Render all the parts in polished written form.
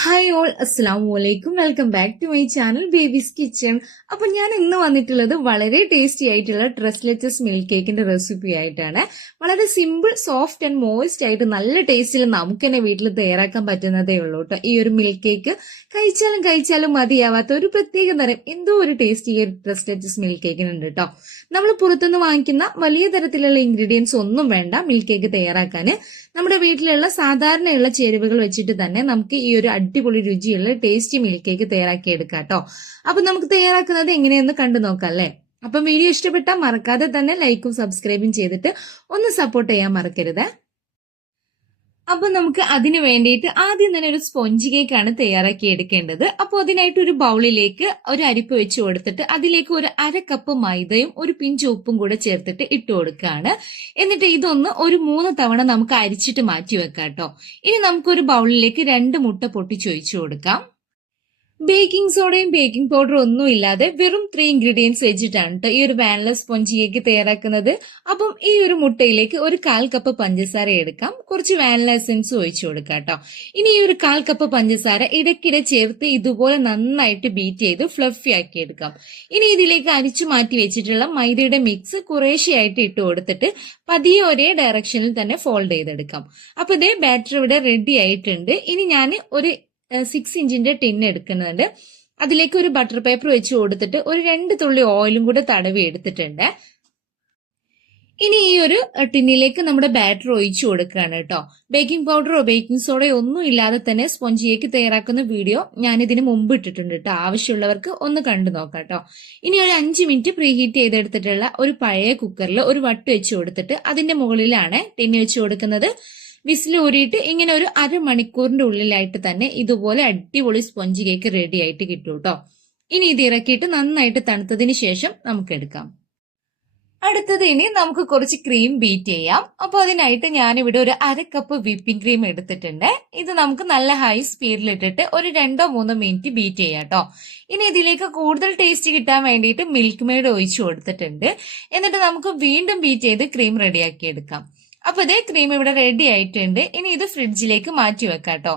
Hi all, അസ്സലാമു അലൈക്കും. Welcome back to my channel babies kitchen. അപ്പൊ ഞാൻ ഇന്ന് വന്നിട്ടുള്ളത് വളരെ ടേസ്റ്റി ആയിട്ടുള്ള ട്രസ്ലെറ്റസ് മിൽക്ക് കേക്കിന്റെ റെസിപ്പി ആയിട്ടാണ്. വളരെ സിമ്പിൾ, സോഫ്റ്റ് ആൻഡ് മോയിസ്റ്റ് ആയിട്ട് നല്ല ടേസ്റ്റിൽ നമുക്ക് തന്നെ വീട്ടിൽ തയ്യാറാക്കാൻ പറ്റുന്നതേ ഉള്ളൂ കേട്ടോ. ഈ ഒരു മിൽക്ക് കേക്ക് കഴിച്ചാലും മതിയാവാത്ത ഒരു പ്രത്യേക തരം എന്തോ ഒരു ടേസ്റ്റ് ഈ ഒരു ട്രസ്ലെറ്റസ് മിൽക്ക് കേക്കിനുണ്ട് കേട്ടോ. നമ്മൾ പുറത്തുനിന്ന് വാങ്ങിക്കുന്ന വലിയ തരത്തിലുള്ള ഇൻഗ്രീഡിയൻസ് ഒന്നും വേണ്ട മിൽക്ക് കേക്ക് തയ്യാറാക്കാൻ. നമ്മുടെ വീട്ടിലുള്ള സാധാരണയുള്ള ചേരുവകൾ വെച്ചിട്ട് തന്നെ നമുക്ക് ഈ ഒരു അടിപൊളി രുചിയുള്ള ടേസ്റ്റി മിൽക്ക് കേക്ക് തയ്യാറാക്കി എടുക്കാം കേട്ടോ. അപ്പൊ നമുക്ക് തയ്യാറാക്കുന്നത് എങ്ങനെയെന്ന് കണ്ടു നോക്കാം അല്ലേ. അപ്പം വീഡിയോ ഇഷ്ടപ്പെട്ടാൽ മറക്കാതെ തന്നെ ലൈക്കും സബ്സ്ക്രൈബും ചെയ്തിട്ട് ഒന്ന് സപ്പോർട്ട് ചെയ്യാൻ മറക്കരുത്. അപ്പൊ നമുക്ക് അതിന് വേണ്ടിയിട്ട് ആദ്യം തന്നെ ഒരു സ്പോഞ്ച് കേക്കാണ് തയ്യാറാക്കി എടുക്കേണ്ടത്. അപ്പോൾ അതിനായിട്ട് ഒരു ബൗളിലേക്ക് ഒരു അരിപ്പ് വെച്ച് കൊടുത്തിട്ട് അതിലേക്ക് ഒരു 1/2 കപ്പ് മൈദയും ഒരു പിഞ്ച് ഉപ്പും കൂടെ ചേർത്തിട്ട് ഇട്ട് കൊടുക്കുകയാണ്. എന്നിട്ട് ഇതൊന്ന് ഒരു 3 തവണ നമുക്ക് അരിച്ചിട്ട് മാറ്റി വെക്കാം കേട്ടോ. ഇനി നമുക്കൊരു ബൗളിലേക്ക് 2 മുട്ട പൊട്ടിച്ചൊഴിച്ചു കൊടുക്കാം. ബേക്കിംഗ് സോഡയും ബേക്കിംഗ് പൗഡറും ഒന്നും ഇല്ലാതെ വെറും 3 ഇൻഗ്രീഡിയൻസ് വെച്ചിട്ടാണ് കേട്ടോ ഈ ഒരു വാനില സ്പോഞ്ച് കേക്ക് തയ്യാറാക്കുന്നത്. അപ്പം ഈ ഒരു മുട്ടയിലേക്ക് ഒരു 1/4 കപ്പ് പഞ്ചസാര എടുക്കാം, കുറച്ച് വാനില എസൻസ് ഒഴിച്ചു കൊടുക്കാം കേട്ടോ. ഇനി ഈ ഒരു 1/4 കപ്പ് പഞ്ചസാര ഇടയ്ക്കിടെ ചേർത്ത് ഇതുപോലെ നന്നായിട്ട് ബീറ്റ് ചെയ്ത് ഫ്ലഫി ആക്കി എടുക്കാം. ഇനി ഇതിലേക്ക് അരിച്ചു മാറ്റി വെച്ചിട്ടുള്ള മൈദയുടെ മിക്സ് കുറേശ്ശെയായിട്ട് ഇട്ട് കൊടുത്തിട്ട് പതിയെ ഒരേ ഡയറക്ഷനിൽ തന്നെ ഫോൾഡ് ചെയ്തെടുക്കാം. അപ്പൊ ഇതേ ബാറ്റർ ഇവിടെ റെഡി ആയിട്ടുണ്ട്. ഇനി ഞാൻ ഒരു 6 ഇഞ്ചിന്റെ ടിൻ എടുക്കുന്നുണ്ട്. അതിലേക്ക് ഒരു ബട്ടർ പേപ്പർ വെച്ച് കൊടുത്തിട്ട് ഒരു 2 തുള്ളി ഓയിലും കൂടെ തടവി എടുത്തിട്ടുണ്ട്. ഇനി ഈ ഒരു ടിന്നിലേക്ക് നമ്മുടെ ബാറ്റർ ഒഴിച്ചു കൊടുക്കുകയാണ് കേട്ടോ. ബേക്കിംഗ് പൗഡറോ ബേക്കിംഗ് സോഡയോ ഒന്നും ഇല്ലാതെ തന്നെ സ്പോഞ്ച് കേക്ക് തയ്യാറാക്കുന്ന വീഡിയോ ഞാൻ ഇതിന് മുമ്പ് ഇട്ടിട്ടുണ്ട് കേട്ടോ. ആവശ്യമുള്ളവർക്ക് ഒന്ന് കണ്ടു നോക്കാം കേട്ടോ. ഇനി ഒരു 5 മിനിറ്റ് പ്രീഹീറ്റ് ചെയ്തെടുത്തിട്ടുള്ള ഒരു പഴയ കുക്കറിൽ ഒരു വട്ട് വെച്ച് കൊടുത്തിട്ട് അതിന്റെ മുകളിലാണ് ടിന്ന് വെച്ച് കൊടുക്കുന്നത്. വിസിൽ ഊരിയിട്ട് ഇങ്ങനെ ഒരു 1/2 മണിക്കൂറിന്റെ ഉള്ളിലായിട്ട് തന്നെ ഇതുപോലെ അടിപൊളി സ്പോഞ്ച് കേക്ക് റെഡി ആയിട്ട് കിട്ടും കേട്ടോ. ഇനി ഇത് ഇറക്കിയിട്ട് നന്നായിട്ട് തണുത്തതിന് ശേഷം നമുക്ക് എടുക്കാം. അടുത്തത് ഇനി നമുക്ക് കുറച്ച് ക്രീം ബീറ്റ് ചെയ്യാം. അപ്പൊ അതിനായിട്ട് ഞാനിവിടെ ഒരു 1/2 കപ്പ് വിപ്പിംഗ് ക്രീം എടുത്തിട്ടുണ്ട്. ഇത് നമുക്ക് നല്ല ഹൈ സ്പീഡിലിട്ടിട്ട് ഒരു 2-3 മിനിറ്റ് ബീറ്റ് ചെയ്യാം കേട്ടോ. ഇനി ഇതിലേക്ക് കൂടുതൽ ടേസ്റ്റ് കിട്ടാൻ വേണ്ടിയിട്ട് മിൽക്ക് മെയ്ഡ് ഒഴിച്ചു കൊടുത്തിട്ടുണ്ട്. എന്നിട്ട് നമുക്ക് വീണ്ടും ബീറ്റ് ചെയ്ത് ക്രീം റെഡിയാക്കി എടുക്കാം. അപ്പൊ ഇതേ ക്രീം ഇവിടെ റെഡി ആയിട്ടുണ്ട്. ഇനി ഇത് ഫ്രിഡ്ജിലേക്ക് മാറ്റി വെക്കാം കേട്ടോ.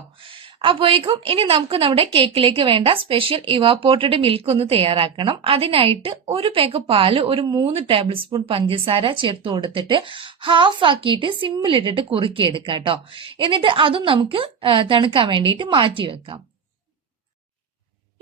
അപ്പോഴേക്കും ഇനി നമുക്ക് നമ്മുടെ കേക്കിലേക്ക് വേണ്ട സ്പെഷ്യൽ ഇവാപോർട്ടഡ് മിൽക്ക് ഒന്ന് തയ്യാറാക്കണം. അതിനായിട്ട് ഒരു പാക്ക് പാല്, ഒരു 3 ടേബിൾ സ്പൂൺ പഞ്ചസാര ചേർത്ത് കൊടുത്തിട്ട് ഹാഫ് ആക്കിയിട്ട് സിമ്മിലിട്ടിട്ട് കുറുക്കിയെടുക്കാം കേട്ടോ. എന്നിട്ട് അതും നമുക്ക് തണുക്കാൻ വേണ്ടിയിട്ട് മാറ്റി വെക്കാം.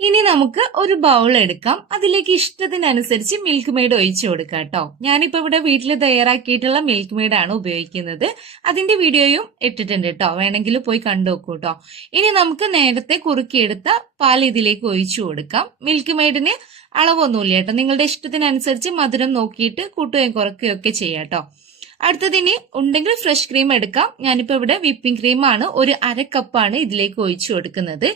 ഇനി നമുക്ക് ഒരു ബൗൾ എടുക്കാം. അതിലേക്ക് ഇഷ്ടത്തിനനുസരിച്ച് മിൽക്ക് മെയ്ഡ് ഒഴിച്ചു കൊടുക്കാം കേട്ടോ. ഞാനിപ്പോ ഇവിടെ വീട്ടിൽ തയ്യാറാക്കിയിട്ടുള്ള മിൽക്ക് മെയ്ഡ് ആണ് ഉപയോഗിക്കുന്നത്. അതിന്റെ വീഡിയോയും ഇട്ടിട്ടുണ്ട് കേട്ടോ, വേണമെങ്കിൽ പോയി കണ്ടു നോക്കൂ കേട്ടോ. ഇനി നമുക്ക് നേരത്തെ കുറുക്കിയെടുത്ത പാൽ ഇതിലേക്ക് ഒഴിച്ചു കൊടുക്കാം. മിൽക്ക് മെയ്ഡിന് അളവൊന്നുമില്ല കേട്ടോ, നിങ്ങളുടെ ഇഷ്ടത്തിനനുസരിച്ച് മധുരം നോക്കിയിട്ട് കൂട്ടുകയും കുറയ്ക്കുകയും ഒക്കെ ചെയ്യാം കേട്ടോ. അടുത്തതിന് ഉണ്ടെങ്കിൽ ഫ്രഷ് ക്രീം എടുക്കാം. ഞാനിപ്പോ ഇവിടെ വിപ്പിംഗ് ക്രീമാണ് ഒരു 1/2 കപ്പാണ് ഇതിലേക്ക് ഒഴിച്ചു കൊടുക്കുന്നത്.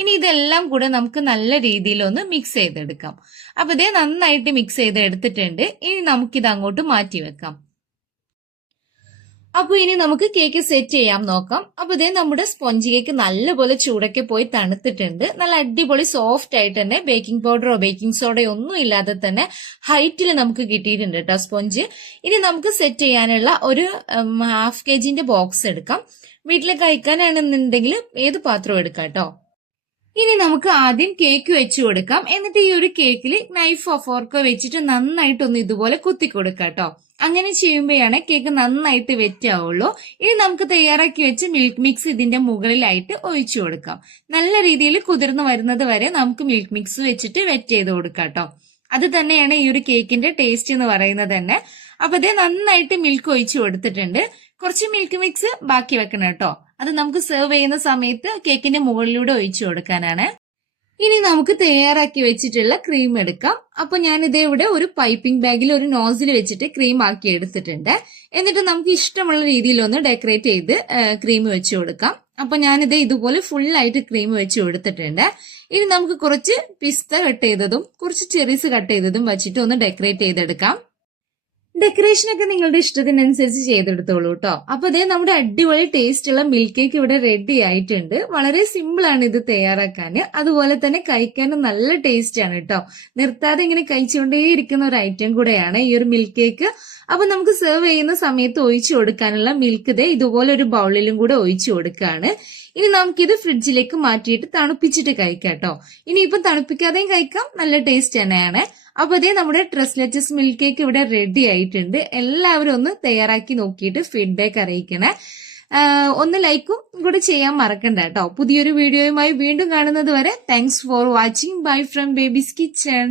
ഇനി ഇതെല്ലാം കൂടെ നമുക്ക് നല്ല രീതിയിൽ ഒന്ന് മിക്സ് ചെയ്തെടുക്കാം. അപ്പൊ ഇതേ നന്നായിട്ട് മിക്സ് ചെയ്ത് എടുത്തിട്ടുണ്ട്. ഇനി നമുക്കിത് അങ്ങോട്ട് മാറ്റി വെക്കാം. അപ്പൊ ഇനി നമുക്ക് കേക്ക് സെറ്റ് ചെയ്യാൻ നോക്കാം. അപ്പൊ ഇതേ നമ്മുടെ സ്പോഞ്ച് കേക്ക് നല്ലപോലെ ചൂടൊക്കെ പോയി തണുത്തിട്ടുണ്ട്. നല്ല അടിപൊളി സോഫ്റ്റ് ആയിട്ട് തന്നെ ബേക്കിംഗ് പൗഡറോ ബേക്കിംഗ് സോഡയോ ഒന്നും ഇല്ലാതെ തന്നെ ഹൈറ്റിൽ നമുക്ക് കിട്ടിയിട്ടുണ്ട് കേട്ടോ സ്പോഞ്ച്. ഇനി നമുക്ക് സെറ്റ് ചെയ്യാനുള്ള ഒരു 1/2 kg ബോക്സ് എടുക്കാം. വീട്ടിൽ കഴിക്കാനാണെന്നുണ്ടെങ്കിൽ ഏത് പാത്രവും എടുക്കാം കേട്ടോ. ഇനി നമുക്ക് ആദ്യം കേക്ക് വെച്ചു കൊടുക്കാം. എന്നിട്ട് ഈ ഒരു കേക്കിൽ നൈഫോ ഫോർക്കോ വെച്ചിട്ട് നന്നായിട്ടൊന്ന് ഇതുപോലെ കുത്തി കൊടുക്കാം കേട്ടോ. അങ്ങനെ ചെയ്യുമ്പോഴാണ് കേക്ക് നന്നായിട്ട് വെറ്റാവുള്ളൂ. ഇനി നമുക്ക് തയ്യാറാക്കി വെച്ച് മിൽക്ക് മിക്സ് ഇതിന്റെ മുകളിലായിട്ട് ഒഴിച്ചു കൊടുക്കാം. നല്ല രീതിയിൽ കുതിർന്ന് വരുന്നത് വരെ നമുക്ക് മിൽക്ക് മിക്സ് വെച്ചിട്ട് വെറ്റ് ചെയ്ത് കൊടുക്കാം കേട്ടോ. അത് തന്നെയാണ് ഈ ഒരു കേക്കിന്റെ ടേസ്റ്റ് എന്ന് പറയുന്നത് തന്നെ. അപ്പൊ ഇത് നന്നായിട്ട് മിൽക്ക് ഒഴിച്ചു കൊടുത്തിട്ടുണ്ട്. കുറച്ച് മിൽക്ക് മിക്സ് ബാക്കി വെക്കണം കേട്ടോ. അത് നമുക്ക് സെർവ് ചെയ്യുന്ന സമയത്ത് കേക്കിന്റെ മുകളിലൂടെ ഒഴിച്ചു കൊടുക്കാനാണ്. ഇനി നമുക്ക് തയ്യാറാക്കി വെച്ചിട്ടുള്ള ക്രീം എടുക്കാം. അപ്പൊ ഞാൻ ഇവിടെ ഒരു പൈപ്പിംഗ് ബാഗിൽ ഒരു നോസിൽ വെച്ചിട്ട് ക്രീം ആക്കി എടുത്തിട്ടുണ്ട്. എന്നിട്ട് നമുക്ക് ഇഷ്ടമുള്ള രീതിയിൽ ഒന്ന് ഡെക്കറേറ്റ് ചെയ്ത് ക്രീം വെച്ച് കൊടുക്കാം. അപ്പൊ ഞാനിത് ഇതുപോലെ ഫുൾ ആയിട്ട് ക്രീം വെച്ച് കൊടുത്തിട്ടുണ്ട്. ഇനി നമുക്ക് കുറച്ച് പിസ്ത കട്ട് ചെയ്തതും കുറച്ച് ചെറീസ് കട്ട് ചെയ്തതും വെച്ചിട്ട് ഒന്ന് ഡെക്കറേറ്റ് ചെയ്തെടുക്കാം. ഡെക്കറേഷൻ ഒക്കെ നിങ്ങളുടെ ഇഷ്ടത്തിനനുസരിച്ച് ചെയ്തെടുത്തോളൂ കേട്ടോ. അപ്പൊ അതേ നമ്മുടെ അടിപൊളി ടേസ്റ്റ് ഉള്ള മിൽക്ക് കേക്ക് ഇവിടെ റെഡി ആയിട്ടുണ്ട്. വളരെ സിമ്പിൾ ആണ് ഇത് തയ്യാറാക്കാൻ, അതുപോലെ തന്നെ കഴിക്കാനും നല്ല ടേസ്റ്റ് ആണ് കേട്ടോ. നിർത്താതെ ഇങ്ങനെ കഴിച്ചുകൊണ്ടേയിരിക്കുന്ന ഒരു ഐറ്റം കൂടെയാണ് ഈ ഒരു മിൽക്ക് കേക്ക്. അപ്പൊ നമുക്ക് സെർവ് ചെയ്യുന്ന സമയത്ത് ഒഴിച്ചു കൊടുക്കാനുള്ള മിൽക്ക് ദേ ഇതുപോലെ ഒരു ബൗളിലും കൂടെ ഒഴിച്ചു കൊടുക്കുകയാണ്. ഇനി നമുക്കിത് ഫ്രിഡ്ജിലേക്ക് മാറ്റിയിട്ട് തണുപ്പിച്ചിട്ട് കഴിക്കാം കേട്ടോ. ഇനിയിപ്പം തണുപ്പിക്കാതെയും കഴിക്കാം, നല്ല ടേസ്റ്റ് തന്നെയാണ്. അപ്പൊ അതേ നമ്മുടെ ട്രസ്ലെറ്റസ് മിൽക്ക് കേക്ക് ഇവിടെ റെഡി ആയിട്ടുണ്ട്. എല്ലാവരും ഒന്ന് തയ്യാറാക്കി നോക്കിയിട്ട് ഫീഡ്ബാക്ക് അറിയിക്കണേ. ഒന്ന് ലൈക്കും കൂടെ ചെയ്യാൻ മറക്കണ്ട കേട്ടോ. പുതിയൊരു വീഡിയോയുമായി വീണ്ടും കാണുന്നത് വരെ thanks for watching. Bye from babies kitchen.